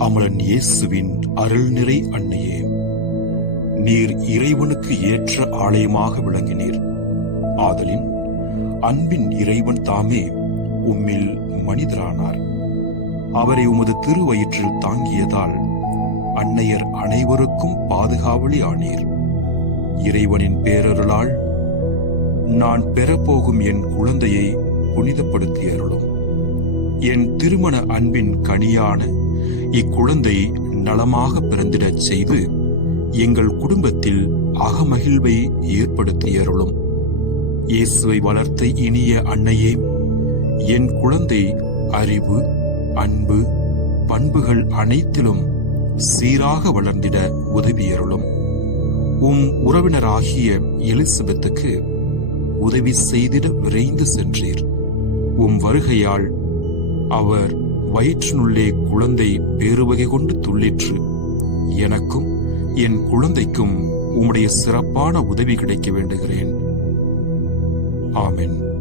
அமலன் இயேசுவின் அருள்நிறை அன்னையே நீர் இறைவனுக்கு ஏற்ற ஆலயமாக விளங்கினீர். ஆதலின் அன்பின் இறைவன் தாமே உம்மில் மனிதரானார். அவரை உமது திருவயிற்றில் தாங்கியதால் அன்னையர் அனைவருக்கும் பாதுகாவலி ஆனீர். இறைவனின் பேரருளால் நான் பெறப்போகும் என் குழந்தையை புனிதப்படுத்தி அருளும் என் திருமண அன்பின் கனியான இக்குழந்தை நலமாக பிறந்திடச் செய்து எங்கள் குடும்பத்தில் அகமகிழ்வை ஏற்படுத்தியருளும். இயேசுவை வளர்த்த இனிய அன்னையே என் குழந்தை அறிவு அன்பு பண்புகள் அனைத்திலும் சீராக வளர்ந்திட உதவியருளும். உம் உறவினராகிய எலிசபெத்துக்கு உதவி செய்திட விரைந்து சென்றீர். உம் வருகையால் அவர் வயிற்றினுள்ளே குழந்தை பேருவகை கொண்டு துள்ளிற்று. எனக்கும் என் குழந்தைக்கும் உம்முடைய சிறப்பான உதவி கிடைக்க வேண்டுகிறேன். ஆமென்.